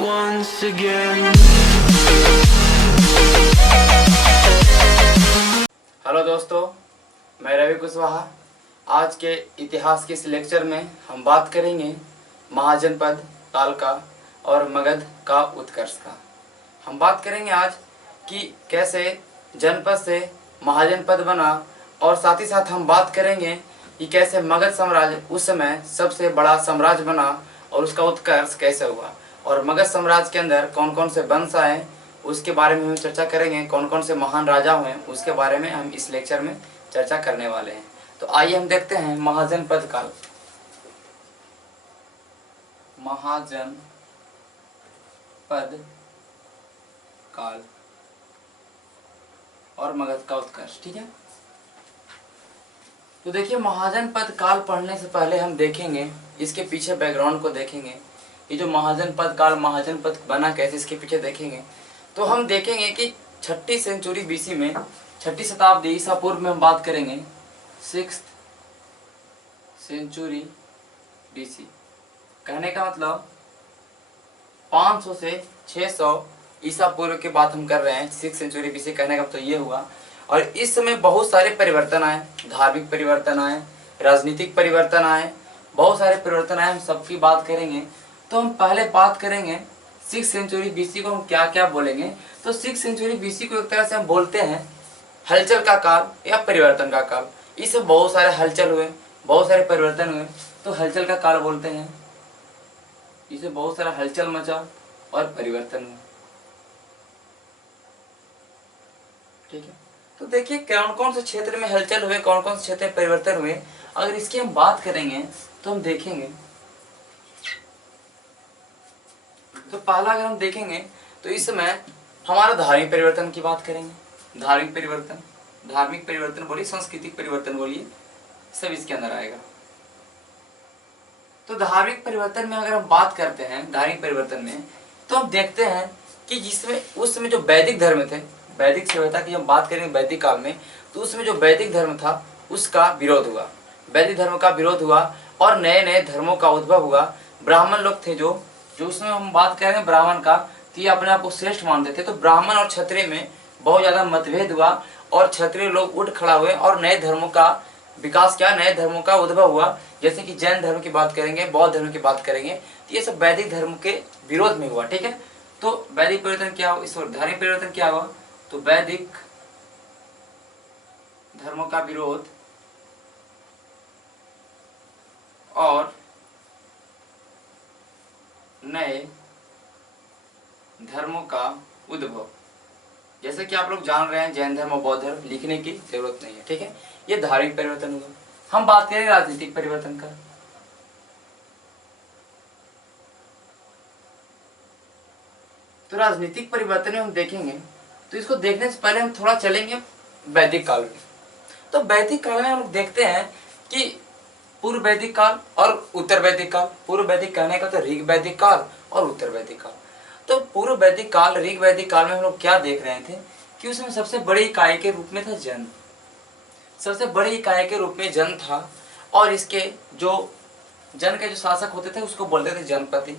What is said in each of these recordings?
once again. Hello दोस्तों, मैं रवि कुशवाहा। आज के इतिहास के इस लेक्चर में हम बात करेंगे महाजनपद काल का और मगध का उत्कर्ष का। हम बात करेंगे आज कि कैसे जनपद से महाजनपद बना, और साथ ही साथ हम बात करेंगे कि कैसे मगध साम्राज्य उस समय सबसे बड़ा साम्राज्य बना और उसका उत्कर्ष कैसे हुआ, और मगध साम्राज्य के अंदर कौन कौन से वंश आए उसके बारे में हम चर्चा करेंगे। कौन कौन से महान राजा हुए उसके बारे में हम इस लेक्चर में चर्चा करने वाले हैं। तो आइए हम देखते हैं महाजनपद काल। महाजनपद काल और मगध का उत्कर्ष। ठीक है, तो देखिए महाजनपद काल पढ़ने से पहले हम देखेंगे इसके पीछे बैकग्राउंड को देखेंगे। ये जो महाजनपद काल, महाजनपद बना कैसे, इसके पीछे देखेंगे। तो हम देखेंगे कि 6ठी सेंचुरी बीसी में, 6ठी शताब्दी ईसा पूर्व में हम बात करेंगे 6th सेंचुरी बीसी। कहने का मतलब 500 से 600 ईसा पूर्व की बात हम कर रहे हैं। 6th सेंचुरी बीसी कहने का मतलब ये हुआ। और इस समय बहुत सारे परिवर्तन आए, धार्मिक परिवर्तन आए, राजनीतिक परिवर्तन आए, बहुत सारे परिवर्तन आए। हम सबकी बात करेंगे। तो हम पहले बात करेंगे 6th सेंचुरी बीसी को हम क्या क्या बोलेंगे। तो 6th सेंचुरी बीसी को एक तरह से हम बोलते हैं हलचल का काल या परिवर्तन का काल। इसमें बहुत सारे हलचल हुए, बहुत सारे परिवर्तन हुए, तो हलचल का काल बोलते हैं। इसे बहुत सारा हलचल मचा और परिवर्तन हुआ। ठीक है, तो देखिए कौन कौन से क्षेत्र में हलचल हुए, कौन कौन से क्षेत्र में परिवर्तन हुए। अगर इसकी हम बात करेंगे तो हम देखेंगे, तो पहला अगर हम देखेंगे तो इस समय हमारा धार्मिक परिवर्तन की बात करेंगे। धार्मिक परिवर्तन बोलिए, सांस्कृतिक परिवर्तन बोलिए, सब इसके अंदर आएगा। तो धार्मिक परिवर्तन में अगर हम बात करते हैं, धार्मिक परिवर्तन में, तो हम देखते हैं कि जिसमें उस समय जो वैदिक धर्म थे, वैदिक सभ्यता की हम बात करेंगे वैदिक काल में, तो उसमें जो वैदिक धर्म था उसका विरोध हुआ। वैदिक धर्म का विरोध हुआ और नए नए धर्मों का उद्भव हुआ। ब्राह्मण लोग थे जो उसमें हम बात करेंगे ब्राह्मण का, तो ये अपने आप को श्रेष्ठ मानते थे। तो ब्राह्मण और क्षत्रिय में बहुत ज्यादा मतभेद हुआ और क्षत्रिय लोग उठ खड़ा हुए और नए धर्मों का विकास किया, नए धर्मों का उद्भव हुआ। जैसे कि जैन धर्म की बात करेंगे, बौद्ध धर्म की बात करेंगे, तो ये सब वैदिक धर्म के विरोध में हुआ। ठीक है, तो वैदिक परिवर्तन क्या हुआ, इस धार्मिक परिवर्तन क्या हुआ, तो वैदिक धर्मों का विरोध और नए धर्मों का उद्भव। जैसे कि आप लोग जान रहे हैं जैन धर्म और बौद्ध धर्म, लिखने की जरूरत नहीं है। ठीक है, ये धार्मिक परिवर्तन हुआ। हम बात करें राजनीतिक परिवर्तन का। तो राजनीतिक परिवर्तन में हम देखेंगे, तो इसको देखने से पहले हम थोड़ा चलेंगे वैदिक काल में। तो वैदिक काल में हम लोग देखते हैं कि पूर्व वैदिक काल और उत्तर वैदिक काल। पूर्व वैदिक कहने का तो ऋग वैदिक काल और उत्तर वैदिक काल। तो पूर्व वैदिक काल, ऋग वैदिक काल में हम लोग क्या देख रहे थे कि उसमें सबसे बड़ी इकाई के रूप में था जन। सबसे बड़ी इकाई के रूप में जन था, और इसके जो जन के जो शासक होते थे उसको बोलते थे जनपति।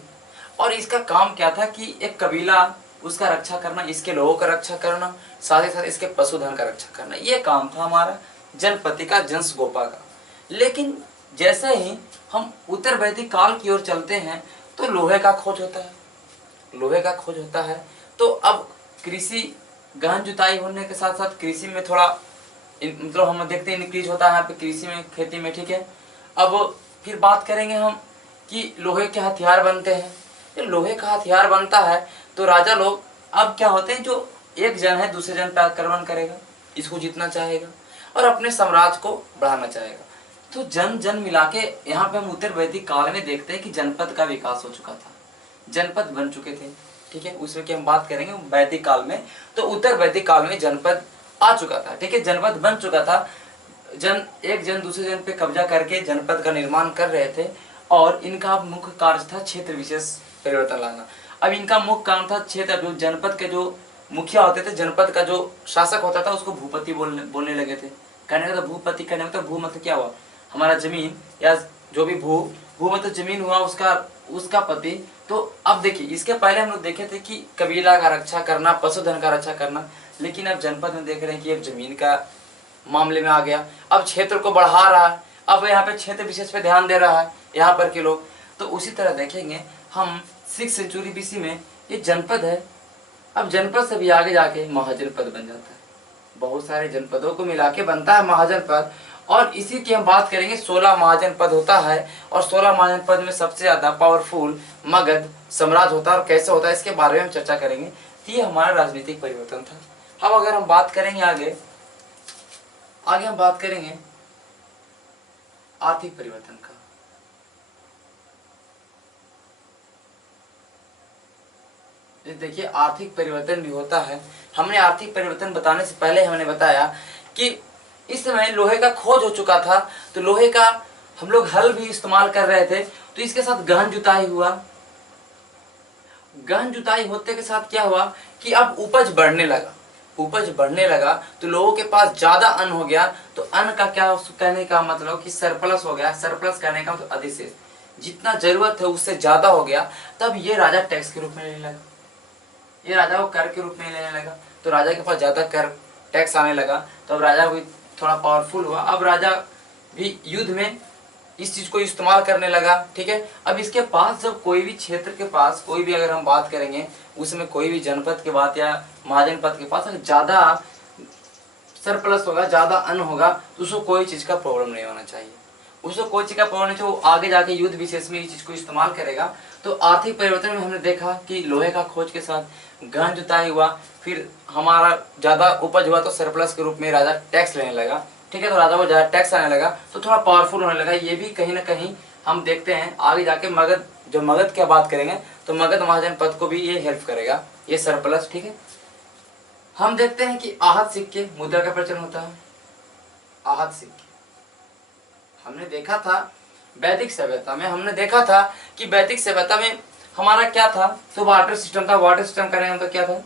और इसका काम क्या था कि एक कबीला उसका रक्षा करना, इसके लोगों का रक्षा करना, साथ ही साथ इसके पशुधन का रक्षा करना, ये काम था हमारा जनपति का, जंस गोपा का। लेकिन जैसे ही हम उत्तर वैदिक काल की ओर चलते हैं तो लोहे का खोज होता है, लोहे का खोज होता है। तो अब कृषि गहन जुताई होने के साथ साथ कृषि में थोड़ा मतलब हम देखते हैं इंक्रीज होता है यहाँ पे कृषि में, खेती में। ठीक है, अब फिर बात करेंगे हम कि लोहे के हथियार बनते हैं। जब लोहे का हथियार बनता है तो राजा लोग अब क्या होते हैं, जो एक जन है दूसरे जन पर आक्रमण करेगा, इसको जीतना चाहेगा और अपने साम्राज्य को बढ़ाना चाहेगा। तो जन जन मिला के यहाँ पे हम उत्तर वैदिक काल में देखते हैं कि जनपद का विकास हो चुका था, जनपद बन चुके थे। ठीक है, उसमें की हम बात करेंगे वैदिक काल में। तो उत्तर वैदिक काल में जनपद आ चुका था। ठीक है, जनपद बन चुका था। एक जन दूसरे जन पे कब्जा करके जनपद का निर्माण कर रहे थे, और इनका मुख्य कार्य था क्षेत्र विशेष परिवर्तन लाना। अब इनका मुख्य काम था क्षेत्र, जो जनपद के जो मुखिया होते थे, जनपद का जो शासक होता था उसको भूपति बोलने लगे थे। कहने का तो भूपति, कहने का तो भू मतलब क्या हुआ, हमारा जमीन या जो भी भू मतलब जमीन हुआ, उसका उसका पति। तो अब देखिए, इसके पहले हम लोग देखे थे कि कबीला का रक्षा करना, पशुधन का रक्षा करना, लेकिन अब जनपद में देख रहे हैं कि अब जमीन का मामले में आ गया, अब क्षेत्र को बढ़ा रहा है, अब यहाँ पे क्षेत्र विशेष पे ध्यान दे रहा है यहाँ पर के लोग। तो उसी तरह देखेंगे हम 6th सेंचुरी BC में ये जनपद है, अब जनपद से भी आगे जाके महाजनपद बन जाता है, बहुत सारे जनपदों को मिला के बनता है महाजनपद। और इसी की हम बात करेंगे, 16 महाजनपद होता है, और 16 महाजनपद में सबसे ज्यादा पावरफुल मगध साम्राज्य होता है, और कैसे होता है इसके बारे में हम चर्चा करेंगे। तो ये हमारा राजनीतिक परिवर्तन था। अब अगर हम बात करेंगे आगे हम बात करेंगे आर्थिक परिवर्तन का। देखिए, आर्थिक परिवर्तन भी होता है। हमने आर्थिक परिवर्तन बताने से पहले हमने बताया कि इस समय लोहे का खोज हो चुका था, तो लोहे का हम लोग हल भी इस्तेमाल कर रहे थे, तो इसके साथ गहन जुताई हुआ। गहन जुताई होते के साथ क्या हुआ कि अब उपज बढ़ने लगा, तो लोगों के पास ज्यादा अन्न हो गया। तो अन्न का क्या कहने का मतलब कि सरप्लस हो गया। सरप्लस कहने का मतलब अधिशेष, जितना जरूरत है उससे ज्यादा हो गया। तब ये राजा टैक्स के रूप में लेने लगा, ये राजा को कर के रूप में लेने लगा। तो राजा के पास ज्यादा कर टैक्स आने लगा, तो अब राजा भी थोड़ा पावरफुल हुआ। अब राजा भी युद्ध में इस चीज को इस्तेमाल करने लगा, ठीक है। अब इसके पास जब कोई भी क्षेत्र के पास, कोई भी अगर हम बात करेंगे उसमें कोई भी जनपद के बात या महाजनपद के पास अगर ज्यादा सरप्लस होगा, ज्यादा अन्न होगा, तो उसको कोई चीज का प्रॉब्लम नहीं होना चाहिए, उसको कोई चीज का प्रॉब्लम नहीं चाहिए। वो आगे जाके युद्ध विशेष में इस चीज को इस्तेमाल करेगा। तो आर्थिक परिवर्तन में हमने देखा कि लोहे का खोज के साथ गहन जुताई हुआ, फिर हमारा ज्यादा उपज हुआ तो सरप्लस के रूप में राजा टैक्स लेने लगा, ठीक है। तो राजा को ज्यादा टैक्स आने लगा, तो थोड़ा पावरफुल होने लगा। ये भी कहीं ना कहीं हम देखते हैं आगे जाके मगध, जब मगध की बात करेंगे तो मगध महाजनपद को भी ये हेल्प करेगा, ये सरप्लस, ठीक है। हम देखते हैं कि आहत सिक्के, मुद्रा का प्रचलन होता है। आहत सिक्के हमने देखा था वैदिक सभ्यता में, हमने देखा था कि वैदिक सभ्यता में हमारा क्या था, तो वाटर सिस्टम था। वाटर सिस्टम कहने का मतलब क्या था,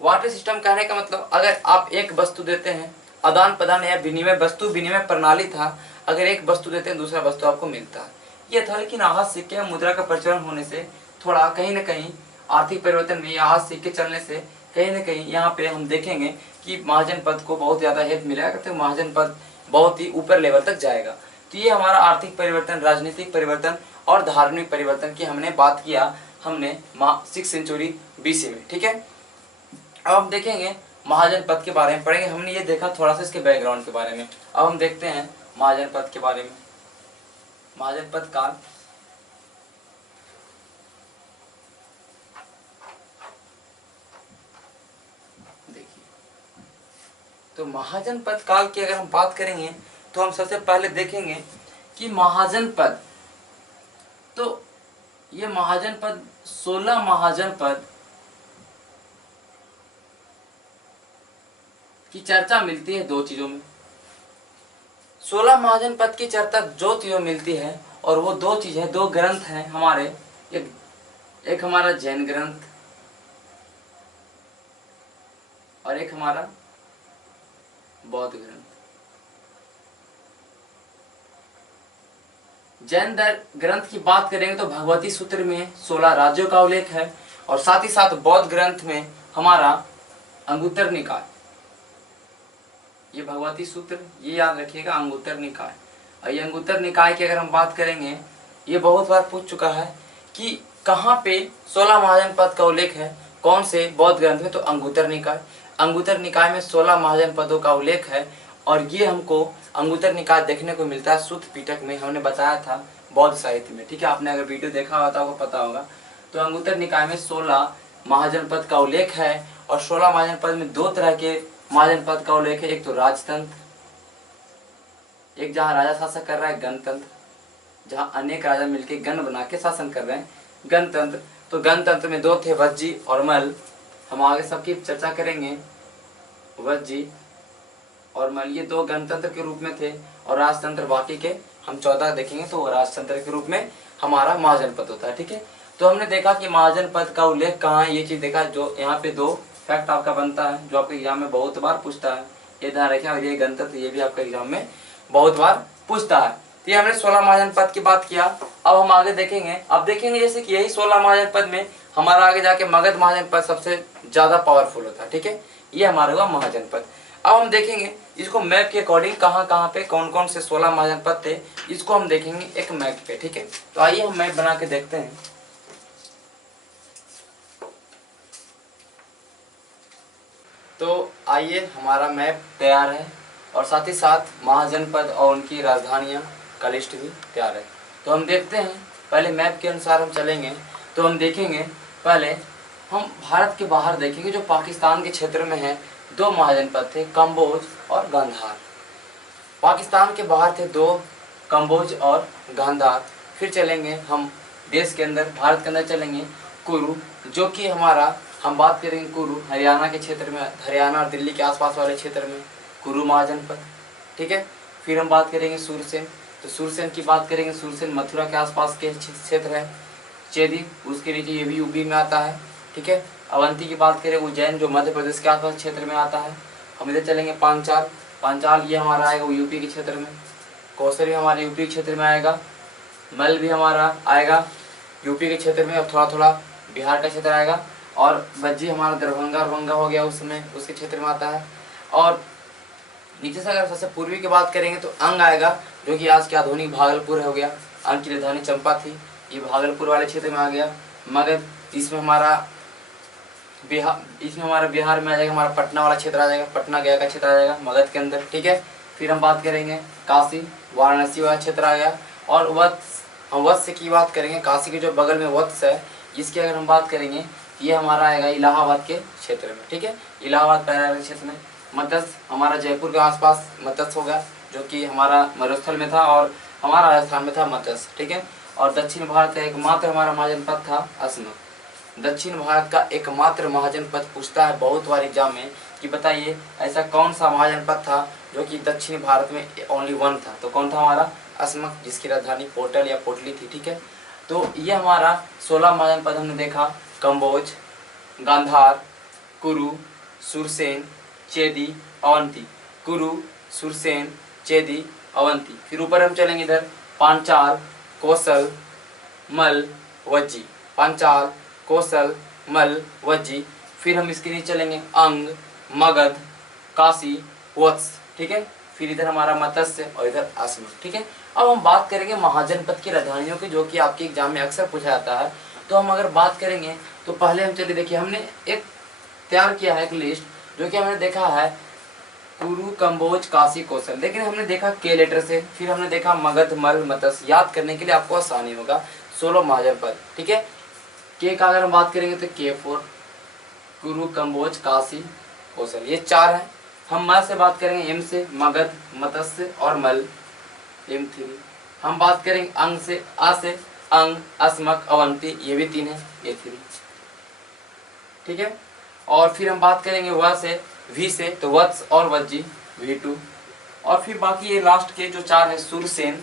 वाटर सिस्टम कहने का मतलब अगर आप एक वस्तु देते हैं, आदान प्रदान या विनिमय, वस्तु विनिमय प्रणाली था। अगर एक वस्तु देते हैं दूसरा वस्तु आपको मिलता है, ये था। लेकिन आहत सिक्के मुद्रा का प्रचलन होने से थोड़ा कहीं ना कहीं आर्थिक परिवर्तन में आहत सिक्के चलने से कहीं ना कहीं यहाँ पे हम देखेंगे कि महाजनपद को बहुत ज्यादा हेल्प मिलेगा, तो महाजनपद बहुत ही ऊपर लेवल तक जाएगा। तो ये हमारा आर्थिक परिवर्तन, राजनीतिक परिवर्तन और धार्मिक परिवर्तन की हमने बात किया, हमने 6th सेंचुरी BC में, ठीक है। अब हम देखेंगे महाजनपद के बारे में पढ़ेंगे। हमने ये देखा थोड़ा सा इसके बैकग्राउंड के बारे में। अब हम देखते हैं महाजनपद के बारे में। महाजनपद काल, देखिए, तो महाजनपद काल की अगर हम बात करेंगे तो हम सबसे पहले देखेंगे कि महाजनपद, तो ये महाजनपद 16 महाजनपद की चर्चा मिलती है दो चीजों में। 16 महाजनपद की चर्चा दो चीजों मिलती है, और वो दो चीज है, दो ग्रंथ हैं हमारे। एक हमारा जैन ग्रंथ और एक हमारा बौद्ध ग्रंथ। जैन ग्रंथ की बात करेंगे तो भगवती सूत्र में 16 राज्यों का उल्लेख है, और साथ ही साथ बौद्ध ग्रंथ में हमारा अंगुत्तर निकाय, ये भगवती सूत्र, ये याद रखिएगा, अंगुत्तर निकाय। और ये अंगुत्तर निकाय की अगर हम बात करेंगे, ये बहुत बार पूछ चुका है कि कहाँ पे 16 महाजनपद का उल्लेख है, कौन से बौद्ध ग्रंथ में, तो अंगुत्तर निकाय। अंगुत्तर निकाय में 16 महाजनपदों का उल्लेख है, और ये हमको अंगुत्तर निकाय देखने को मिलता है सूत्र पिटक में, हमने बताया था बौद्ध साहित्य में, ठीक है। आपने अगर वीडियो देखा हुआ तो आपको पता होगा। तो अंगुत्तर निकाय में 16 महाजनपद का उल्लेख है, और 16 महाजनपद में दो तरह के महाजनपद का उल्लेख है। एक तो राजतंत्र, एक जहाँ राजा शासन कर रहा है, गणतंत्र, जहाँ अनेक राजा मिलकर गण बना के शासन कर रहे हैं, गणतंत्र। तो गणतंत्र में दो थे, वज्जी और मल। हम आगे सबकी चर्चा करेंगे, वज्जी और मल, ये दो गणतंत्र के रूप में थे। और राजतंत्र बाकी के हम 14 देखेंगे, तो राजतंत्र के रूप में हमारा महाजनपद होता है, ठीक है। तो हमने देखा कि महाजनपद का उल्लेख कहाँ है, ये चीज देखा। जो यहाँ पे दो फैक्ट आपका बनता है, जो आपके एग्जाम में बहुत बार पूछता है, ये ध्यान रखें। और ये गणतंत्र, ये भी आपका एग्जाम में बहुत बार पूछता है। तो ये हमने 16 महाजन पद की बात किया। अब हम आगे देखेंगे, अब देखेंगे जैसे कि यही 16 महाजन पद में हमारा आगे जाके मगध महाजन पद सबसे ज्यादा पावरफुल होता है। ठीक है, ये हमारा हुआ महाजन पद। अब हम देखेंगे इसको मैप के अकॉर्डिंग कहाँ कहाँ पे कौन कौन से 16 महाजन पद थे, इसको हम देखेंगे एक मैप पे। ठीक है, तो आइए हम मैप बना के देखते हैं। तो आइए हमारा मैप तैयार है और साथ ही साथ महाजनपद और उनकी राजधानियां का लिस्ट भी तैयार है। तो हम देखते हैं, पहले मैप के अनुसार हम चलेंगे। तो हम देखेंगे पहले हम भारत के बाहर देखेंगे, जो पाकिस्तान के क्षेत्र में है 2 महाजनपद थे, कंबोज और गांधार। पाकिस्तान के बाहर थे 2, कंबोज और गांधार। फिर चलेंगे हम देश के अंदर, भारत के अंदर चलेंगे कुरु, जो कि हमारा हम बात करेंगे कुरु हरियाणा के क्षेत्र में, हरियाणा और दिल्ली के आसपास वाले क्षेत्र में कुरु महाजनपद। ठीक है, फिर हम बात करेंगे सूरसेन, तो सूरसेन की बात करेंगे, सूरसेन मथुरा के आसपास के क्षेत्र है। चेदी उसके नीचे ये भी यूपी में आता है। ठीक है, अवंती की बात करें उज्जैन, जो मध्य प्रदेश के आसपास क्षेत्र में आता है। हम इधर चलेंगे पांचाल, पांचाल ये हमारा आएगा वो यूपी के क्षेत्र में। कौशल भी हमारे यूपी के क्षेत्र में आएगा। मल भी हमारा आएगा यूपी के क्षेत्र में, और थोड़ा थोड़ा बिहार का क्षेत्र आएगा। और बज्जी हमारा दरभंगा हो गया उस समय, उसके क्षेत्र में आता है। और नीचे से अगर सबसे पूर्वी की बात करेंगे तो अंग आएगा, जो कि आज के आधुनिक भागलपुर हो गया। अंग की राजधानी चंपा थी, ये भागलपुर वाले क्षेत्र में आ गया। मगध इसमें हमारा बिहार में आ जाएगा, हमारा पटना वाला क्षेत्र आ जाएगा, पटना गया का क्षेत्र आ जाएगा मगध के अंदर। ठीक है, फिर हम बात करेंगे काशी, वाराणसी वाला क्षेत्र आ गया। और हम वत्स की बात करेंगे, काशी के जो बगल में वत्स है, इसकी अगर हम बात करेंगे, ये हमारा आएगा इलाहाबाद के क्षेत्र में। ठीक है, इलाहाबाद पैरा क्षेत्र में। मत्स्य हमारा जयपुर के आसपास मत्स्य होगा, जो कि हमारा मरुस्थल में था और हमारा राजस्थान में था मत्स्य। ठीक है, और दक्षिण भारत का एकमात्र हमारा महाजनपद था अस्मक। दक्षिण भारत का एकमात्र महाजनपद पूछता है बहुत बार एग्जाम में कि बताइए ऐसा कौन सा महाजनपद था जो कि दक्षिण भारत में ओनली 1 था, तो कौन था हमारा अस्मक, जिसकी राजधानी पोर्टल या पोटली थी। ठीक है, तो ये हमारा 16 महाजनपद हमने देखा, कंबोज, गांधार, कुरु, सुरसेन, चेदी, अवंती। कुरु, सुरसेन, चेदी, अवंती। फिर ऊपर हम चलेंगे इधर पांचाल, कौशल, मल, वज्जी। पांचाल, कौशल, मल, वज्जी। फिर हम इसके नीचे चलेंगे अंग, मगध, काशी, वत्स। ठीक है, फिर इधर हमारा मत्स्य और इधर अस्मक। ठीक है, अब हम बात करेंगे महाजनपद की राजधानियों की, जो कि आपके एग्जाम में अक्सर पूछा जाता है। तो हम अगर बात करेंगे तो पहले हम चलिए देखिए, हमने एक तैयार किया है एक लिस्ट, जो कि हमने देखा है कुरु, कंबोज, काशी, कौशल। लेकिन हमने देखा के लेटर से, फिर हमने देखा मगध, मल, मत्स्य। याद करने के लिए आपको आसानी होगा 16 महाजनपद। ठीक है, के का अगर हम बात करेंगे तो K4, कुरु, कंबोज, काशी, कौशल, ये 4 हैं। हम मल से बात करेंगे M से मगध, मत्स्य और मल, M3। हम बात करेंगे अंग से आ से अंग, अस्मक, अवंती, ये भी 3 है, A3। ठीक है, और फिर हम बात करेंगे व से V से, तो वत्स और वज्जी, V2। और फिर बाकी ये लास्ट के जो 4 है सुरसेन,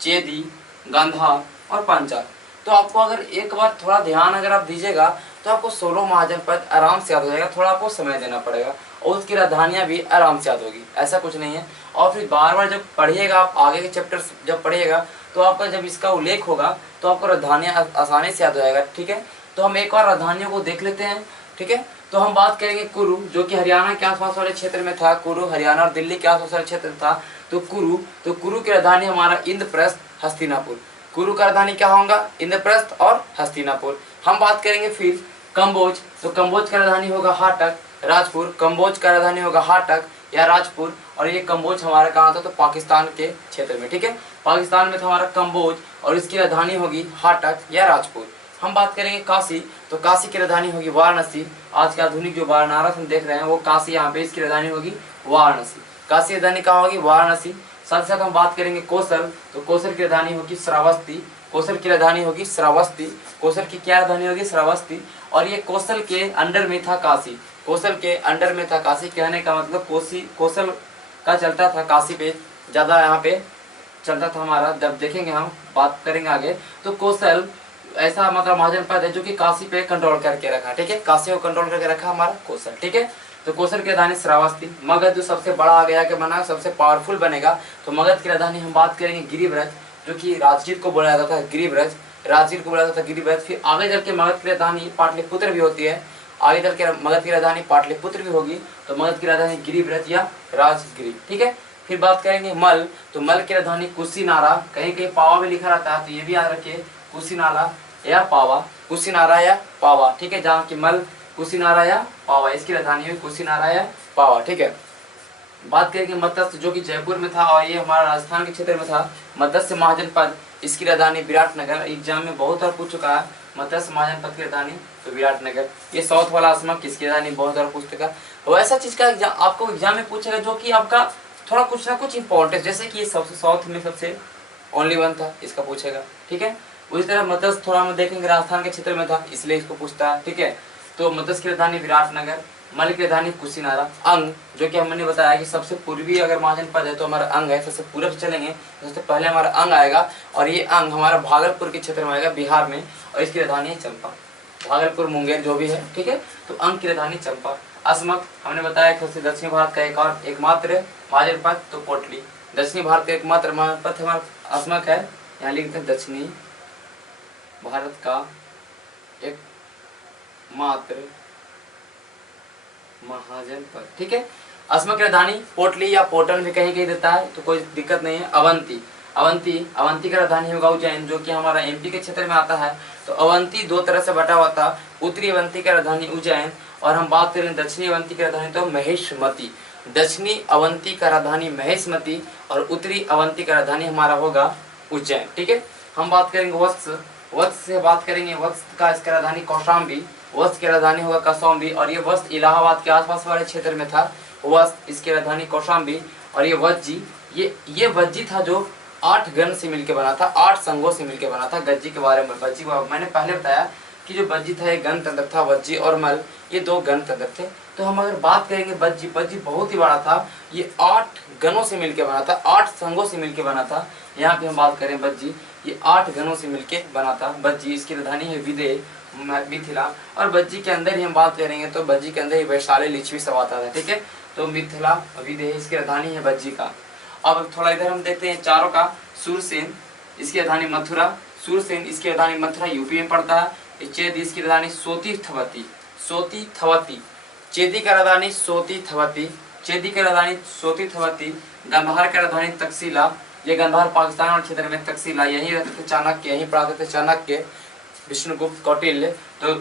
चेदी, गांधार और पांचाल। तो आपको अगर एक बार थोड़ा ध्यान अगर आप दीजिएगा तो आपको 16 महाजनपद आराम से याद हो जाएगा। थोड़ा आपको समय देना पड़ेगा और उसकी राजधानियाँ भी आराम से याद होगी, ऐसा कुछ नहीं है। और फिर बार बार जब पढ़िएगा, आप आगे के चैप्टर जब पढ़िएगा तो आपका जब इसका उल्लेख होगा तो आपको राजधानियाँ आसानी से याद हो जाएगा। ठीक है, तो हम एक बार राजधानियों को देख लेते हैं। ठीक है, तो हम बात करेंगे कुरु, जो कि हरियाणा के आसपास वाले क्षेत्र में था। कुरु हरियाणा और दिल्ली के आसपास वाले क्षेत्र था। तो कुरु की राजधानी हमारा इंद्रप्रस्थ, हस्तिनापुर। कुरु का राजधानी क्या होगा, इंद्रप्रस्थ और हस्तिनापुर। हम बात करेंगे फिर कंबोज, तो कंबोज का राजधानी होगा हाटक, राजपुर। कंबोज का राजधानी होगा हाटक या राजपुर। और ये कंबोज हमारा कहाँ था, तो पाकिस्तान के क्षेत्र में। ठीक है, पाकिस्तान में था हमारा कंबोज और इसकी राजधानी होगी हाटक या राजपुर। हम बात करेंगे काशी, तो काशी की राजधानी होगी वाराणसी। आज के आधुनिक जो वाराणसी हम देख रहे हैं वो काशी, यहाँ पे इसकी राजधानी होगी वाराणसी। काशी राजधानी कहाँ होगी, वाराणसी। साथ साथ हम बात करेंगे कौशल, तो कौशल की राजधानी होगी श्रावस्ती। कौशल की राजधानी होगी श्रावस्ती। कौशल की क्या राजधानी होगी, श्रावस्ती। और ये कौशल के अंडर में था काशी। कौशल के अंडर में था काशी, कहने का मतलब कौशल का चलता था काशी पे ज्यादा, यहाँ पे चलता था हमारा। जब देखेंगे हम बात करेंगे आगे, तो कौशल ऐसा मतलब महाजनपद है जो कि काशी पे कंट्रोल करके रखा। ठीक है, काशी को कंट्रोल करके रखा हमारा कौशल। ठीक है, तो कौशल की राजधानी श्रावस्ती। मगध जो सबसे बड़ा आगे जाके बना, सबसे पावरफुल बनेगा, तो मगध की राजधानी हम बात करेंगे गिरिव्रत। जो कि राजगीर को बोला जाता था गिरिब्रज, राजगीर को बोला जाता था गिरिब्रज। फिर आगे चल के मगध की राजधानी पाटलिपुत्र भी होती है, आगे चल के मगध की राजधानी पाटलिपुत्र भी होगी, तो मगध की राजधानी गिरिब्रज या राजगिरी, ठीक है। फिर बात करेंगे मल, तो मल की राजधानी कुशीनारा, कहीं कहीं पावा भी लिखा रहता है, तो ये भी याद रखिए कुशीनारा या पावा, कुशीनारा या पावा, ठीक है। जहाँ की मल कुशीनारा या पावा, इसकी राजधानी है कुशीनारा या पावा, ठीक है। बात करेंगे मत्स्य, जो कि जयपुर में था और ये हमारा राजस्थान के क्षेत्र में था। मत्स्य महाजनपद, इसकी राजधानी विराटनगर, एग्जाम में बहुत बार पूछ चुका है मत्स्य महाजनपद की राजधानी तो विराटनगर। ये साउथ वाला असमक, किसकी राजधानी बहुत बार पूछ चुका है। वो ऐसा चीज का आपको एग्जाम में पूछेगा जो कि आपका थोड़ा कुछ ना कुछ इंपॉर्टेंट, जैसे कि ये सबसे साउथ में सबसे ओनली वन था, इसका पूछेगा, ठीक है। उसी तरह मत्स्य थोड़ा हम देखेंगे राजस्थान के क्षेत्र में था, इसलिए इसको पूछता है, ठीक है। तो मत्स्य की राजधानी विराटनगर, मल की राजधानी कुशीनारा। अंग, जो कि हमने बताया कि सबसे पूर्वी अगर महाजनपद है तो हमारा अंग है, सबसे पूर्व से चलेंगे तो सबसे पहले हमारा अंग आएगा, और ये अंग हमारा भागलपुर के क्षेत्र में आएगा, बिहार में, और इसकी राजधानी है चंपा। भागलपुर मुंगेर जो भी है, ठीक है। तो अंग की राजधानी चंपा। असमक हमने बताया कि सबसे दक्षिणी भारत का एक और एकमात्र महाजनपद तो पोटली, दक्षिणी भारत का एकमात्र महाजनपद हमारा असमक है, यहाँ लिखते हैं दक्षिणी भारत का एक मात्र महाजनपद, ठीक है। असम की राजधानी पोटली या पोटल भी कहीं कहीं देता है, तो कोई दिक्कत नहीं है। अवंती, अवंती का राजधानी होगा उज्जैन, जो कि हमारा एमपी के क्षेत्र में आता है। तो अवंती दो तरह से बटा हुआ था, उत्तरी अवंती का राजधानी उज्जैन, और हम बात करें दक्षिणी अवंती की राजधानी तो महेशमती। दक्षिणी अवंती का राजधानी महेशमती और उत्तरी अवंती का राजधानी हमारा होगा उज्जैन, ठीक है। हम बात करेंगे वत्स, वत्स से बात करेंगे, वत्स का इसका राजधानी कौशाम्बी, वत्स की राजधानी होगा कौशाम्बी, और ये वत्स इलाहाबाद के आसपास वाले क्षेत्र में था। वत्स, इसकी राजधानी कौशाम्बी, और ये वज्जी, ये वज्जी था जो 8 गण से मिलकर बना था, 8 संघों से मिलकर बना था। गज्जी के बारे में, वज्जी को मैंने पहले बताया कि जो वज्जी था एक गणतंत्र था, वज्जी और मल ये 2 गणतंत्र थे। तो हम अगर बात करेंगे वज्जी, वज्जी बहुत ही बड़ा था, ये 8 गणों से मिलकर बना था, 8 संघों से मिलकर बना था। यहाँ पे हम बात करें वज्जी, ये 8 गणों से मिलकर बना था वज्जी। इसकी राजधानी है विदेह, मिथिला, और वज्जी के अंदर ही हम बात करेंगे तो वज्जी के अंदर ही वैशाली लिच्छवी सब आता था, ठीक है। तो मिथिला विदेह इसकी राजधानी है वज्जी का। अब थोड़ा इधर हम देखते हैं चारों का। सूरसेन, इसकी राजधानी मथुरा, सूरसेन इसकी राजधानी मथुरा यूपी में पड़ता है। चेदी इसकी राजधानी सोती थवती, सोती थवती, चेदी का राजधानी सोती थवती, चेदी का राजधानी सोती थवती। गंधार का राजधानी तक्षशिला, ये गंधार पाकिस्तान और क्षेत्र में तक्षशिला, यही रहते थे चाणक्य, यही पढ़ाते थे चाणक्य, विष्णुगुप्त, कौटिल्य। तो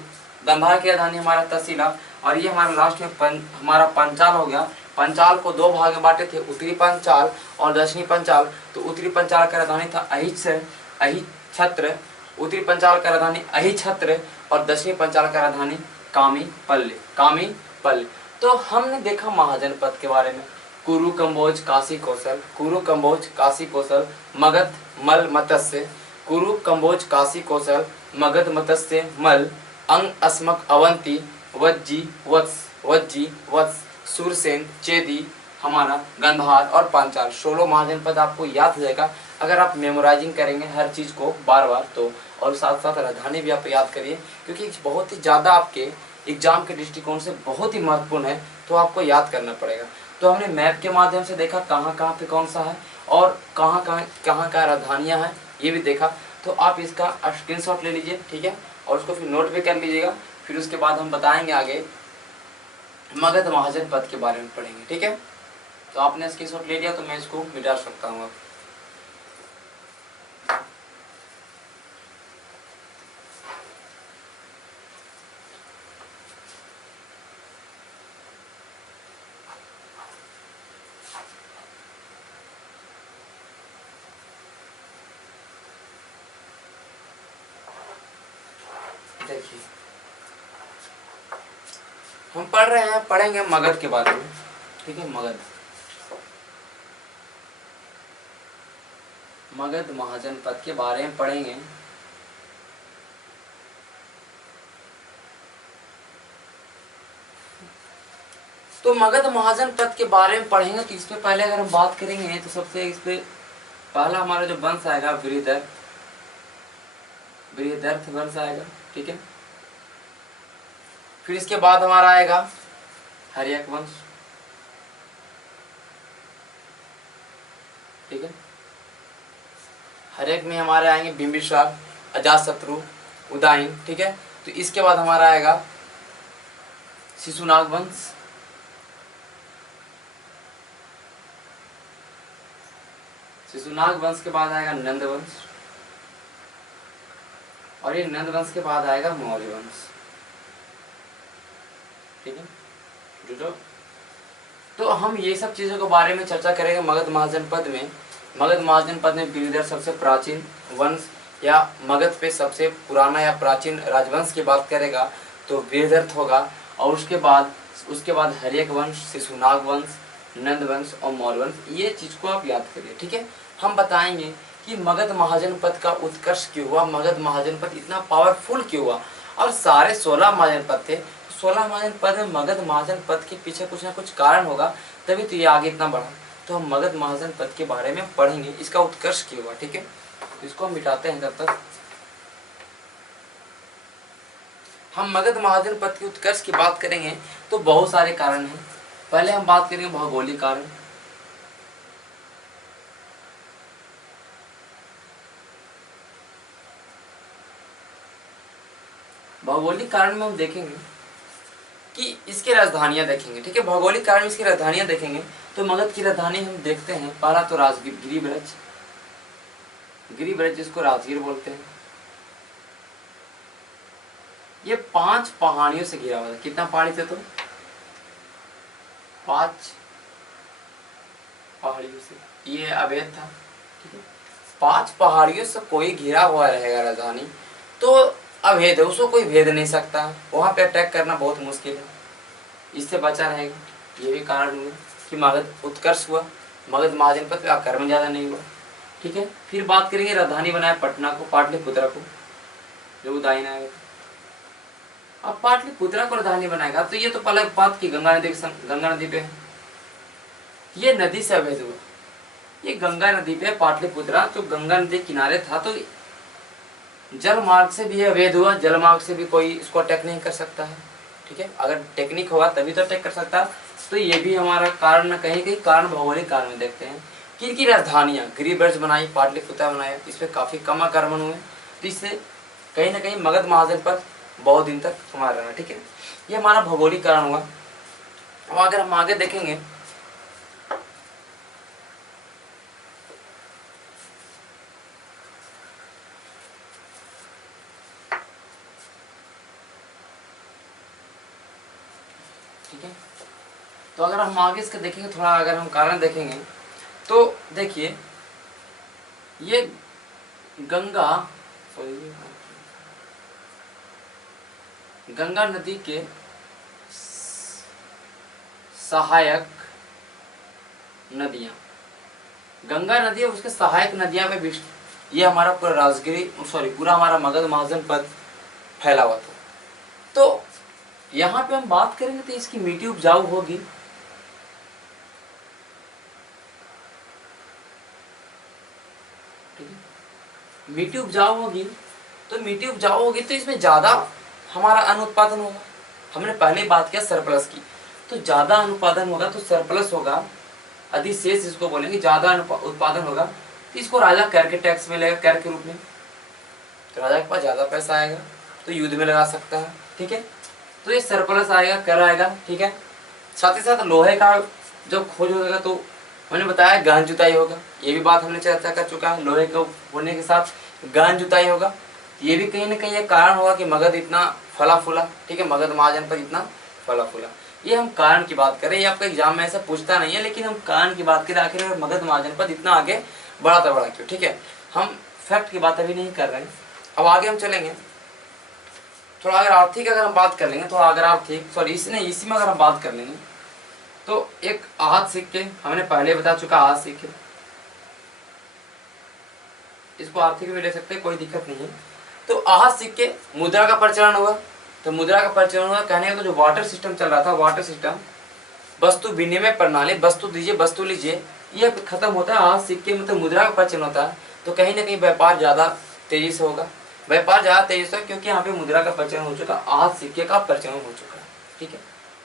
गंधार की राजधानी हमारा तक्षशिला, और ये हमारा लास्ट में हमारा पंचाल हो गया। पंचाल को 2 भाग में बांटे थे, उत्तरी पंचाल और दक्षिणी पंचाल। तो उत्तरी पंचाल का राजधानी था अहिछत्र, उत्तरी पंचाल का राजधानी अहिछत्र, और दक्षिणी पंचाल का राजधानी कामीपल्ली, कामीपल्ली। तो हमने देखा महाजनपद के बारे में, कुरु कंबोज काशी कौशल, कुरु कंबोज काशी कौशल, मगध मल मत्स्य, कुरु कंबोज काशी कौशल, मगध मत्स्य मल, अंग अस्मक अवंती, वज्जी वत्स, वज्जी वत्स, सूरसेन, चेदी, हमारा गंधार और पांचाल। 16 महाजनपद आपको याद हो जाएगा अगर आप मेमोराइजिंग करेंगे हर चीज़ को बार बार तो, और साथ साथ राजधानी भी आप याद करिए, क्योंकि बहुत ही ज़्यादा आपके एग्जाम के दृष्टिकोण से बहुत ही महत्वपूर्ण है, तो आपको याद करना पड़ेगा। तो हमने मैप के माध्यम से देखा कहाँ कहाँ पे कौन सा है और कहाँ राजधानियाँ हैं, ये भी देखा। तो आप इसका स्क्रीनशॉट ले लीजिए, ठीक है, और उसको फिर नोट भी कर लीजिएगा। फिर उसके बाद हम बताएंगे आगे मगध महाजनपद के बारे में पढ़ेंगे, ठीक है। तो आपने स्क्रीनशॉट ले लिया तो मैं इसको मिटा सकता हूँ अब। देखिए हम पढ़ेंगे मगध के बारे में, ठीक है। मगध महाजनपद के बारे में पढ़ेंगे। तो मगध महाजनपद के बारे में पढ़ेंगे तो इसमें पहले अगर हम बात करेंगे तो सबसे इसमें पहला हमारा जो वंश आएगा बृहदर्थ वंश आएगा, ठीक है। फिर इसके बाद हमारा आएगा हर्यक वंश, ठीक है। हर एक में हमारे आएंगे बिंबिसार, अजातशत्रु, उदयन, ठीक है। तो इसके बाद हमारा आएगा शिशुनाग वंश, शिशुनाग वंश के बाद आएगा नंद वंश, और ये नंद वंश के बाद आएगा मौर्य वंश, ठीक है। जुटो। तो हम ये सब चीजों के बारे में चर्चा करेंगे मगध महाजनपद में। मगध महाजनपद में वीरधर सबसे प्राचीन वंश या मगध पे सबसे पुराना या प्राचीन राजवंश की बात करेगा तो वीरधर होगा, और उसके बाद हर्यक वंश, शिशुनाग वंश, नंद वंश और मौर्य वंश। ये चीज को आप याद करिए, ठीक है। हम बताएंगे कि मगध महाजनपद का उत्कर्ष क्यों हुआ, मगध महाजनपद इतना पावरफुल क्यों हुआ, और सारे 16 महाजनपद थे, 16 महाजनपद में मगध महाजनपद के पीछे कुछ ना कुछ कारण होगा, तभी तो ये आगे इतना बढ़ा। तो हम मगध महाजनपद के बारे में पढ़ेंगे, इसका उत्कर्ष क्यों हुआ, ठीक है। इसको हम मिटाते हैं तब तक। हम मगध महाजनपद के उत्कर्ष की बात करेंगे तो बहुत सारे कारण हैं। पहले हम बात करेंगे भौगोलिक कारण। भौगोलिक कारण में हम देखेंगे कि इसकी राजधानियां देखेंगे, ठीक है। भौगोलिक कारण में इसकी राजधानियां देखेंगे तो मगध की राजधानी हम देखते हैं। पहला तो राजगीर, गिरिब्रज, गिरिब्रज जिसको राजगीर बोलते हैं। ये 5 पहाड़ियों से घिरा हुआ था। कितना पहाड़ी थे तो 5 पहाड़ियों से, ये अवैध था, ठीक है। 5 पहाड़ियों से कोई घिरा हुआ रहेगा राजधानी तो अभेद है, उसको कोई भेद नहीं सकता, वहां पे अटैक करना बहुत मुश्किल है, इससे बचा रहेगा। ये भी कारण हुआ कि मगध उत्कर्ष हुआ, मगध महाजनपद पे आक्रमण ज्यादा नहीं हुआ, ठीक है। फिर बात करेंगे राजधानी बनाया पटना को, पाटलिपुत्र को, जो उदयन आएगा। अब पाटलिपुत्र को राजधानी बनाएगा तो ये तो पहले बात की गंगा नदी पे है, ये नदी से अवैध हुआ। ये गंगा नदी पे पाटलिपुत्र जो गंगा नदी किनारे था तो जल मार्ग से भी अवैध हुआ, जल मार्ग से भी कोई इसको अटैक नहीं कर सकता है, ठीक है। अगर टेक्निक होगा तभी तो अटैक कर सकता है। तो ये भी हमारा कारण न कहीं कारण भौगोलिक कारण में देखते हैं कि इनकी राजधानियां गिरिब्रज बनाई, पाटलिपुत्र बनाया, इस पर काफी कम आक्रमण हुए, तो इससे कहीं ना कहीं मगध महाजनपद बहुत दिन तक हमारा रहा, ठीक है। ये हमारा भौगोलिक कारण हुआ। अब अगर हम आगे देखेंगे ठीक है, तो अगर हम आगे इसके देखेंगे थोड़ा, अगर हम कारण देखेंगे तो देखिए ये गंगा नदी के सहायक नदियां, गंगा नदी और उसके सहायक नदियां में ये हमारा पूरा पूरा हमारा मगध महाजनपद फैला हुआ था। तो यहाँ पे हम बात करेंगे तो इसकी मिट्टी उपजाऊ होगी, ठीक है। मिट्टी उपजाऊ होगी तो इसमें ज्यादा हमारा अन्न उत्पादन होगा। हमने पहले बात किया सरप्लस की, तो ज्यादा अनुत्पादन होगा तो सरप्लस होगा, अधिशेष इसको बोलेंगे, ज्यादा उत्पादन होगा तो इसको राजा कर के टैक्स में लेगा, कर के रूप में। तो राजा के पास ज्यादा पैसा आएगा तो युद्ध में लगा सकता है, ठीक है। तो ये सरप्लस आएगा, कर आएगा, ठीक है। साथ ही साथ लोहे का जब खोज होगा तो मैंने बताया गहन जुताई होगा, ये भी बात हमने चर्चा कर चुका है। लोहे को होने के साथ गहन जुताई होगा, ये भी कहीं ना कहीं एक कारण होगा कि मगध इतना फला फूला, ठीक है, मगध महाजनपद इतना फला फूला। ये हम कारण की बात करें, ये आपका एग्जाम में ऐसा पूछता नहीं है, लेकिन हम कारण की बात करें आखिर मगध महाजनपद इतना आगे बढ़ा था, बड़ा क्यों, ठीक है। हम फैक्ट की बात अभी नहीं कर रहे हैं। अब आगे हम चलेंगे थोड़ा, अगर आर्थिक अगर हम बात कर लेंगे, थोड़ा अगर आर्थिक इसी में अगर हम बात कर लेंगे तो एक आहत सिक्के हमने पहले बता चुका, आहत सिक्के इसको आर्थिक में ले सकते हैं, कोई दिक्कत नहीं है। तो आहत सिक्के, मुद्रा का प्रचलन हुआ, तो मुद्रा का प्रचलन हुआ कहने का तो जो वाटर सिस्टम चल रहा था, वाटर सिस्टम, वस्तु विनिमय प्रणाली, वस्तु दीजिए वस्तु लीजिए, ये खत्म होता है। आहत सिक्के मतलब मुद्रा का प्रचलन होता है तो कहीं ना कहीं व्यापार ज्यादा तेजी से होगा, व्यापार ज्यादा तेजी से, क्योंकि यहाँ पे मुद्रा का प्रचलन हो चुका, आहत सिक्के का प्रचलन हो चुका है, ठीक है।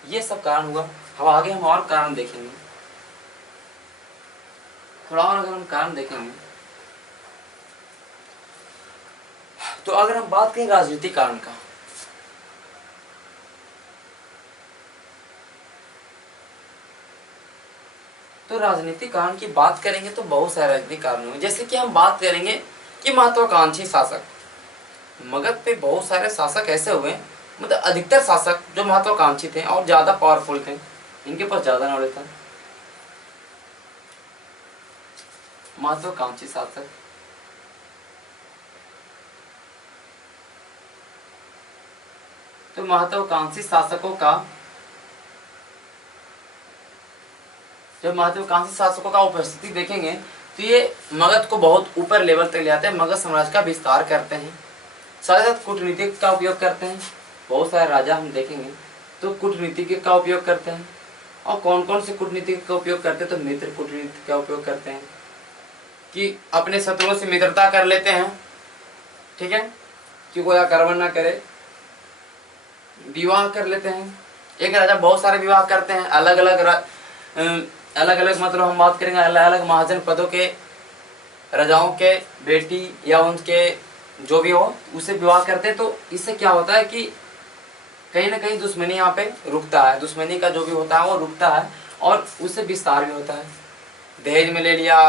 ये सब कारण हुआ। अब आगे हम और कारण देखेंगे थोड़ा, और अगर हम कारण देखेंगे तो अगर हम बात करें राजनीतिक कारण का, तो राजनीतिक कारण की बात करेंगे तो बहुत सारे राजनीतिक कारण होंगे। जैसे कि हम बात करेंगे कि महत्वाकांक्षी शासक, मगध पे बहुत सारे शासक ऐसे हुए, मतलब अधिकतर शासक जो महत्वाकांक्षी थे और ज्यादा पावरफुल थे, इनके पास ज्यादा नॉलेज था। महत्वाकांक्षी शासक, तो महत्वाकांक्षी शासकों का, जब महत्वाकांक्षी शासकों का उपस्थिति देखेंगे तो ये मगध को बहुत ऊपर लेवल तक ले आते हैं, मगध साम्राज्य का विस्तार करते हैं, साथ साथ कूटनीति का उपयोग करते हैं। बहुत सारे राजा हम देखेंगे तो कूटनीति का उपयोग करते हैं। और कौन कौन से कूटनीति का उपयोग करते हैं, तो मित्र कूटनीति का उपयोग करते हैं कि अपने शत्रुओं से मित्रता कर लेते हैं, ठीक है, कि कोई आक्रमण ना करे। विवाह कर लेते हैं, एक राजा बहुत सारे विवाह करते हैं, अलग अलग मतलब हम बात करेंगे अलग अलग महाजन पदों के राजाओं के बेटी या उनके जो भी हो उसे विवाह करते हैं। तो इससे क्या होता है कि कहीं ना कहीं दुश्मनी यहाँ पे रुकता है, दुश्मनी का जो भी होता है वो रुकता है और उससे विस्तार भी होता है। दहेज में ले लिया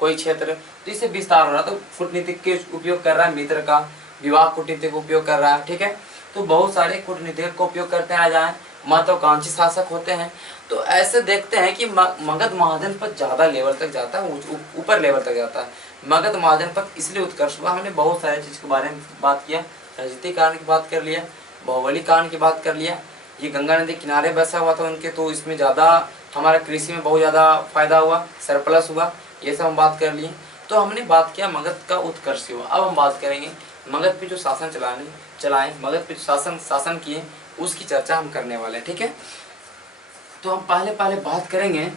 कोई क्षेत्र तो इससे विस्तार हो रहा है, तो कूटनीतिक के उपयोग कर रहा है, मित्र का विवाह कूटनीतिक का उपयोग कर रहा है, ठीक है। तो बहुत सारे कूटनीतिक का उपयोग करते हैं राजा, महत्वाकांक्षी शासक होते हैं। तो ऐसे देखते हैं कि मगध महाजन पर ज्यादा लेवल तक जाता है, ऊपर लेवल तक जाता है। मगध महाजन पर इसलिए उत्कर्ष हुआ। हमने बहुत सारे चीज के बारे में बात किया, राजनीतिक कारण की बात कर लिया, भौगोलिक कारण की बात कर लिया, ये गंगा नदी किनारे बसा हुआ था उनके, तो इसमें ज़्यादा हमारा कृषि में बहुत ज़्यादा फायदा हुआ, सरप्लस हुआ, ये सब हम बात कर लिए। तो हमने बात किया मगध का उत्कर्ष हुआ। अब हम बात करेंगे मगध पे जो शासन चलाए, मगध पे शासन किए उसकी चर्चा हम करने वाले हैं, ठीक है। तो हम पहले बात करेंगे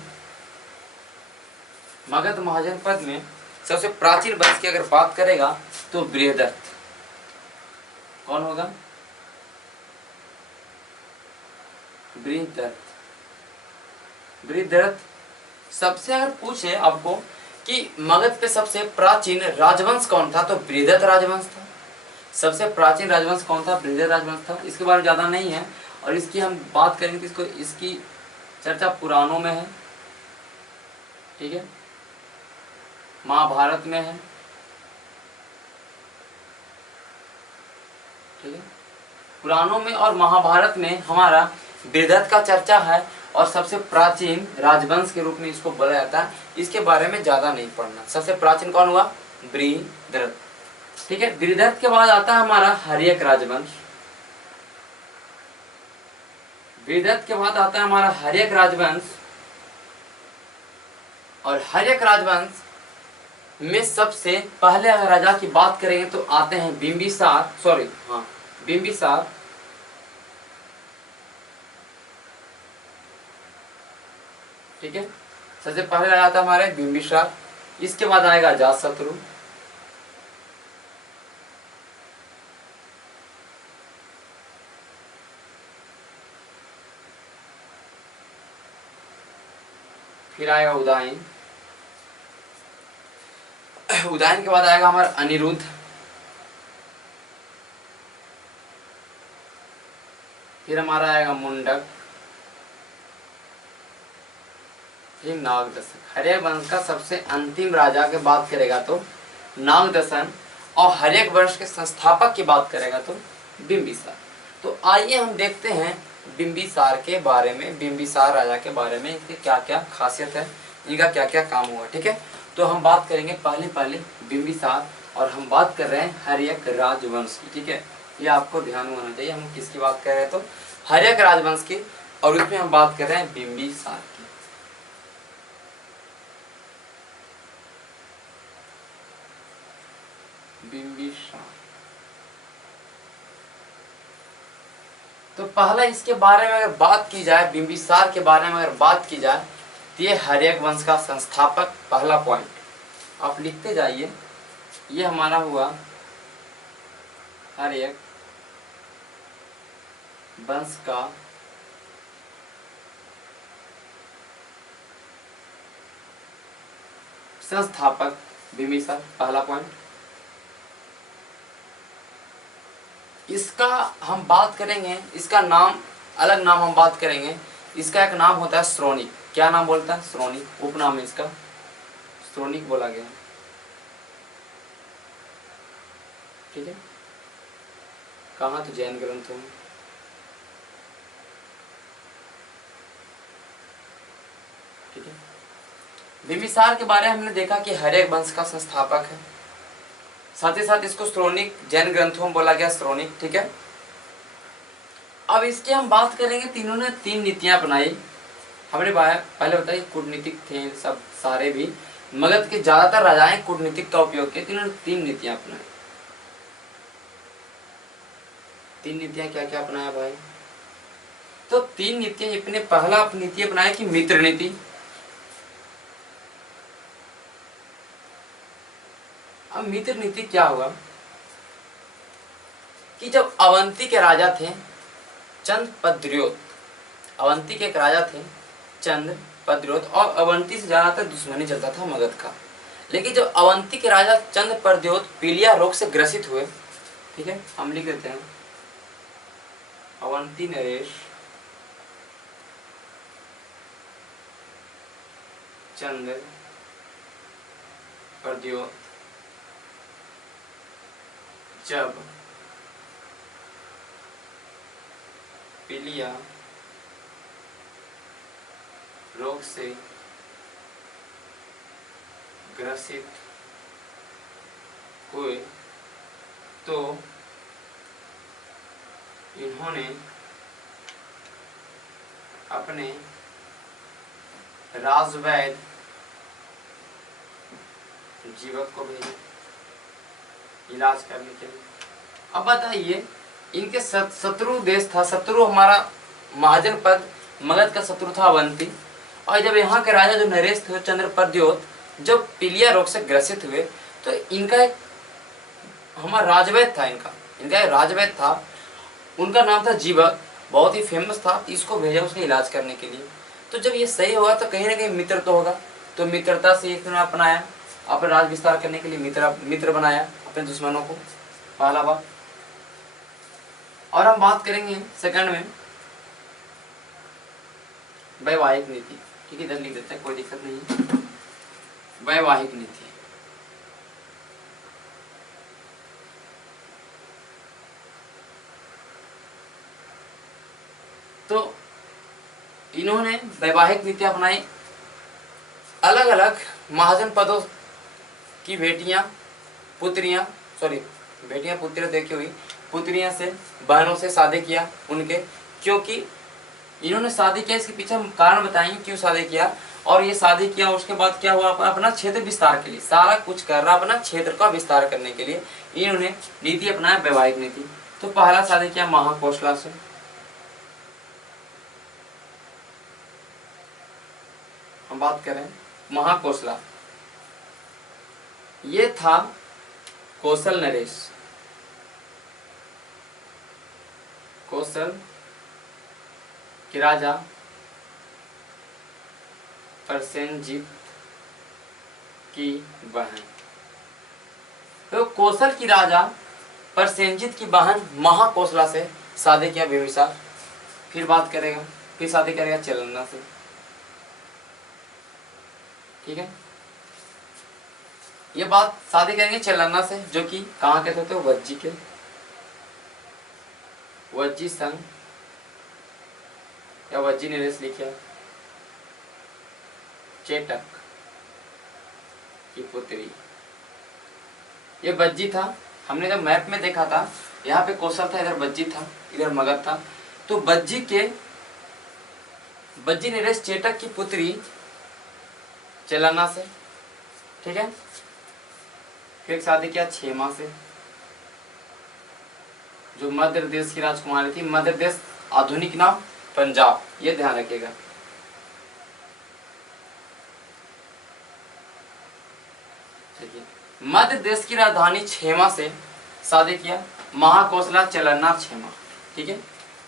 मगध महाजन पद में सबसे प्राचीन वंश की अगर बात करेगा तो बृहदत्त। कौन होगा? बृहदत्त। सबसे अगर पूछे आपको कि मगध पे सबसे प्राचीन राजवंश कौन था, तो बृहदत्त राजवंश था। सबसे प्राचीन राजवंश कौन था? बृहदत्त राजवंश था। इसके बारे में ज्यादा नहीं है और इसकी हम बात करेंगे तो इसकी चर्चा पुराणों में है, ठीक है, महाभारत में है, ठीक है। पुराणों में और महाभारत में हमारा बृहदत्त का चर्चा है और सबसे प्राचीन राजवंश के रूप में इसको बोला जाता है। इसके बारे में ज्यादा नहीं पढ़ना। सबसे प्राचीन कौन हुआ? बृहदत्त, ठीक है। बृहदत्त के बाद आता है हमारा हर्यक राजवंश। बृहदत्त के बाद आता है हमारा हर्यक राजवंश, और हर्यक राजवंश में सबसे पहले अगर राजा की बात करेंगे तो आते हैं बिंबिसार, बिंबिसार, ठीक है। सबसे पहले राजा था हमारे बिंबिसार। इसके बाद आएगा अजातशत्रु, फिर आएगा उदयन, उदयन के बाद आएगा हमारा अनिरुद्ध, फिर हमारा आएगा मुंडक, फिर नागदशन। हर्यक वंश का सबसे अंतिम राजा की बात करेगा तो नागदशन, और हर्यक वंश के संस्थापक की बात करेगा तो बिंबिसार। तो आइए हम देखते हैं बिंबिसार के बारे में, बिंबिसार राजा के बारे में, इसकी क्या क्या खासियत है, इनका क्या क्या काम हुआ, ठीक है। तो हम बात करेंगे पहले बिंबिसार, और हम बात कर रहे हैं हर्यक राजवंश की, ठीक है। ये आपको ध्यान होना चाहिए, हम किसकी बात कर रहे हैं तो हर्यक राजवंश की, और उसमें हम बात कर रहे हैं बिंबिसार की। बिंबिसार, तो पहला इसके बारे में अगर बात की जाए, बिंबिसार के बारे में अगर बात की जाए तो ये हर्यक वंश का संस्थापक, पहला पॉइंट आप लिखते जाइए। ये हमारा हुआ हर्यक वंश का संस्थापक बिंबिसार, पहला पॉइंट। इसका हम बात करेंगे, इसका नाम अलग नाम हम बात करेंगे। इसका एक नाम होता है श्रोणिक। क्या नाम बोलता है? श्रोणिक, उपनाम है इसका, श्रोणिक बोला गया। ठीक है, कहाँ? तो जैन ग्रंथों में। ठीक है, बिंबिसार के बारे में हमने देखा कि हर्यक वंश का संस्थापक है, साथ ही साथ इसको श्रोणिक, जैन ग्रंथों में बोला गया श्रोणिक। ठीक है, अब इसकी हम बात करेंगे। तीनों ने 3 नीतियां अपनाई। हमने पहले बताया कूटनीतिक थे सब सारे भी, मगध के ज्यादातर राजाएं कूटनीतिक का उपयोग किए। तीनों ने 3 नीतियां अपनाई। 3 नीतियां क्या क्या अपनाया भाई? तो 3 नीतियां अपने, पहला नीति अपनाया कि मित्र नीति। अब मित्र नीति क्या हुआ कि जब अवंती के राजा थे चंद्रपद्रियोत, अवंती के एक राजा थे चंद्रपद्रियोत, और अवंती से ज्यादातर दुश्मनी चलता था मगध का। लेकिन जब अवंती के राजा चंद्रपद्रियोत पीलिया रोग से ग्रसित हुए, ठीक है, हम लिख देते हैं अवंती नरेश चंद्रपद्रियोत जब पीलिया रोग से ग्रसित हुए तो इन्होंने अपने राजवैद्य जीवक को भेजा इलाज करने के लिए। अब बताइए, इनके शत्रु देश था, शत्रु हमारा महाजन पद, मगध का शत्रु था अवंती। और जब यहाँ के राजा जो नरेश थे चंद्रपद्रियोत जब पीलिया रोग से ग्रसित हुए तो इनका एक हमारा राजवैद्य था, इनका एक राजवैद्य था, उनका नाम था जीवक, बहुत ही फेमस था। इसको भेजा उसका इलाज करने के लिए। तो जब ये सही होगा तो कहीं ना कहीं मित्र तो होगा, तो मित्रता से इन्होंने अपनाया, अपना राज विस्तार करने के लिए मित्र बनाया अपने दुश्मनों को, पहला बात। और हम बात करेंगे सेकंड में वैवाहिक नीति। ठीक है, इधर लिख देते हैं, कोई दिक्कत नहीं। वैवाहिक नीति, तो इन्होंने वैवाहिक नीति अपनाई। अलग अलग महाजन पदों की बेटियां पुत्रियां देखी हुई पुत्रियां से, बहनों से शादी किया उनके, क्योंकि इन्होंने शादी किया, इसके पीछे हम कारण बताएंगे क्यों शादी किया। और ये शादी किया उसके बाद क्या हुआ, अपना क्षेत्र विस्तार के लिए, सारा कुछ कर रहा अपना क्षेत्र का विस्तार करने के लिए इन्होंने नीति अपनाया, वैवाहिक नीति। तो पहला शादी किया महाकोशला से, हम बात करें महाकोशला, ये था कौशल नरेश, कौशल के राजा प्रसेनजीत की बहन। तो कौशल की राजा प्रसेनजीत की बहन महाकोशला से शादी किया बिंबिसार। फिर बात करेगा, फिर शादी करेगा चेलन्ना से। ठीक है, ये बात शादी करेंगे चेलन्ना से, जो कि कहाँ के थे? तो वज्जी के, वज्जी संघ या वज्जी नरेश लिखिए, चेटक की पुत्री। ये वज्जी था। हमने जब मैप में देखा था, यहाँ पे कौशल था, इधर वज्जी था, इधर मगध था। तो वज्जी नरेश चेटक की पुत्री चेलन्ना से। ठीक है, फिर शादी किया क्षेमा से, जो मध्य प्रदेश की राजकुमारी थी। मध्य प्रदेश आधुनिक नाम पंजाब, ये ध्यान रखिएगा। मध्य देश की राजधानी क्षेमा से शादी किया महाकोशला चेलन्ना क्षेमा। ठीक है,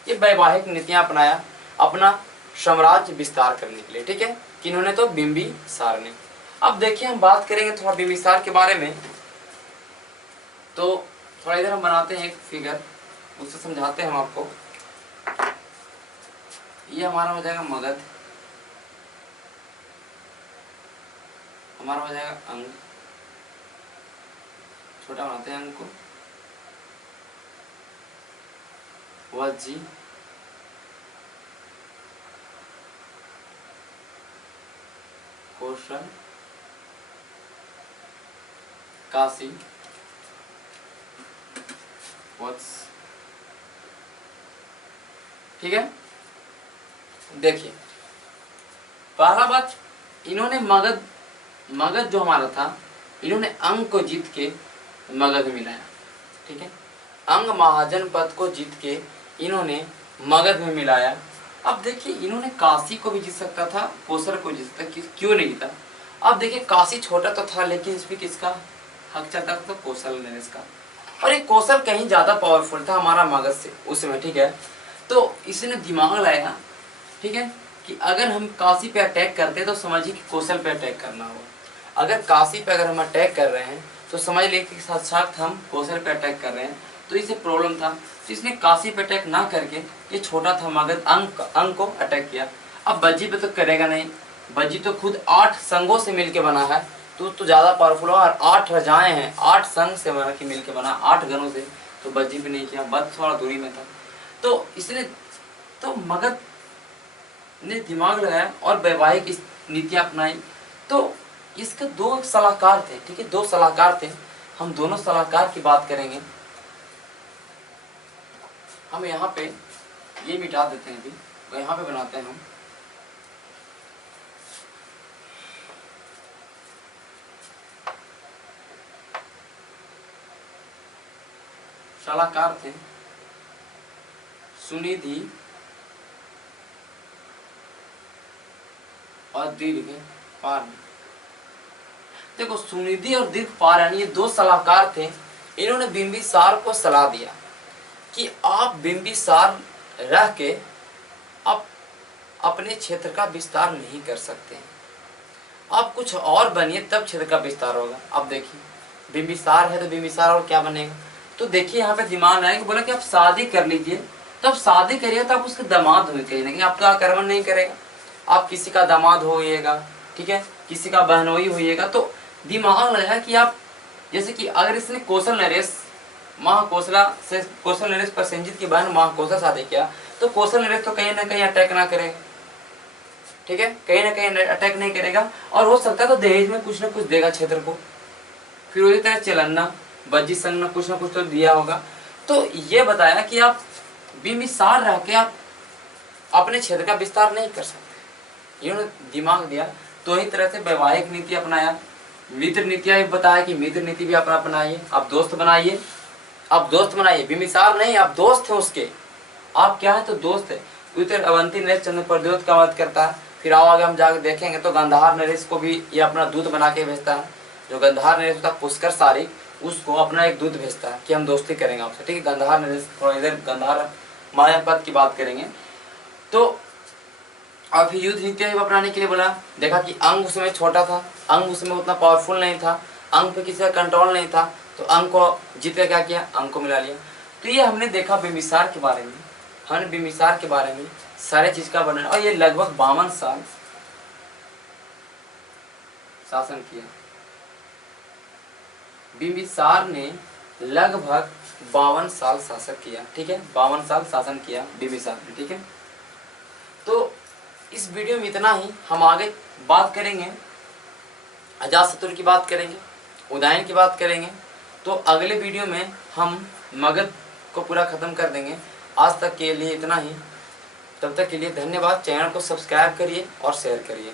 ये वैवाहिक नीतियां अपनाया अपना साम्राज्य विस्तार करने के लिए। ठीक है, किन्होंने? तो बिंबिसार ने। अब देखिए, हम बात करेंगे थोड़ा बिंबिसार के बारे में। तो थोड़ा इधर हम बनाते हैं एक फिगर, उससे समझाते हैं हम आपको। ये हमारा हो जाएगा मगध, हमारा हो जाएगा अंग, छोटा बनाते हैं अंग को, वज्जी, कौशल, काशी, वत्स। ठीक है, देखिए पहला बात, इन्होंने मगध जो हमारा था, इन्होंने अंग को जीत के मगध में मिलाया। ठीक है, अंग महाजन पद को जीत के इन्होंने मगध में मिलाया। अब देखिए इन्होंने काशी को भी जीत सकता था, कौशल को जीत सकता, क्यों नहीं जीता? अब देखिए काशी छोटा तो था, लेकिन इसमें किसका हक चलता था? कौशल नरेश का। और ये कौशल कहीं ज्यादा पावरफुल था हमारा मगध से उस समय। ठीक है, तो इसने दिमाग लाया, ठीक है, कि अगर हम काशी पे अटैक करते तो समझिए कि कौशल पे अटैक करना होगा। अगर काशी पे अगर हम अटैक कर रहे हैं तो समझ लीजिए कि साक्षात हम कौशल पे अटैक कर रहे हैं, तो इसे प्रॉब्लम था। तो इसने काशी पे अटैक ना करके, ये छोटा था मगध, अंग को अटैक किया। अब बज्जी पे तो करेगा नहीं, बज्जी तो खुद 8 संघों से मिलके बना है, तो ज्यादा पावरफुल और 8 रजाएं हैं, 8 संघ से मिलके बना, 8 गणों से, तो बज्जी पे नहीं किया, बद थोड़ा दूरी में था। तो इसने तो मगध ने दिमाग लगाया और वैवाहिक नीतियां अपनाई। तो इसके 2 सलाहकार थे। ठीक है, 2 सलाहकार थे, हम दोनों सलाहकार की बात करेंगे। हम यहाँ पे ये मिटा देते हैं, अभी यहाँ पे बनाते हैं हम। सलाहकार थे सुनिधि और दीर्घ पारण। देखो सुनिधि और दीर्घ पारण ये 2 सलाहकार थे। इन्होंने बिंबिसार को सलाह दिया कि आप बिंबिसार रह के आप अपने क्षेत्र का विस्तार नहीं कर सकते, आप कुछ और बनिए तब क्षेत्र का विस्तार होगा। अब देखिए बिंबिसार है तो बिंबिसार और क्या बनेगा? तो देखिए यहाँ पे दिमाग आया कि बोला कि आप शादी कर लीजिए, तब शादी करिए तो आप उसके दामाद हुए, कहीं ना कहीं आपका आक्रमण नहीं करेगा, आप किसी का दामाद होइएगा, ठीक है, किसी का बहनोई होइएगा। तो दिमाग लगा कि आप जैसे कि अगर इसने कौशल नरेश महाकौशला से कौशल नरेश प्रसेनजीत की बहन महाकौशल शादी किया, तो कौशल नरेश तो कहीं ना कहीं अटैक ना करेगा। ठीक है, कहीं ना कहीं अटैक नहीं करेगा, और हो सकता है तो दहेज में कुछ ना कुछ देगा क्षेत्र को। फिर उसी तरह चलन्ना बज्जी संघ ने कुछ ना कुछ तो दिया होगा। तो ये बताया कि आप बिंबिसार रह के आप अपने क्षेत्र का विस्तार नहीं कर सकते, इन्होंने दिमाग दिया। तो ही तरह से वैवाहिक नीति अपनाया, मित्र नीतियां भी बताया कि मित्र नीति भी अपना अपनाइए, आप दोस्त बनाइए, आप दोस्त बनाइए, बिंबिसार नहीं, आप दोस्त हैं उसके, आप क्या है तो दोस्त है। उधर अवंती नरेश चंद्र प्रद्योत का वध करता है। फिर आओ आगे हम जाकर देखेंगे तो गंधार नरेश को भी ये अपना दूत बना के भेजता है। जो गंधार नरेश होता है पुष्कर सारी, उसको अपना एक दूत भेजता है कि हम दोस्ती करेंगे आपसे। ठीक है, गंधार नरेश, थोड़ा इधर गंधार मायापद की बात करेंगे। तो अब युद्ध नीतियां अपनाने के लिए बोला, देखा कि अंग उस समय छोटा था, अंग उस समय उतना पावरफुल नहीं था, अंग पे किसी का कंट्रोल नहीं था, तो अंग को जीत के क्या किया, अंग को मिला लिया। तो ये हमने देखा बिंबिसार के बारे में, हमने बिंबिसार के बारे में सारे चीज का वर्णन, और ये लगभग 52 साल शासन किया। बिंबिसार ने लगभग 52 साल शासन किया। ठीक है, 52 साल शासन किया बिंबिसार ने। ठीक है, तो इस वीडियो में इतना ही। हम आगे बात करेंगे, अजातशत्रु की बात करेंगे, उदयन की बात करेंगे। तो अगले वीडियो में हम मगध को पूरा खत्म कर देंगे। आज तक के लिए इतना ही, तब तक के लिए धन्यवाद। चैनल को सब्सक्राइब करिए और शेयर करिए।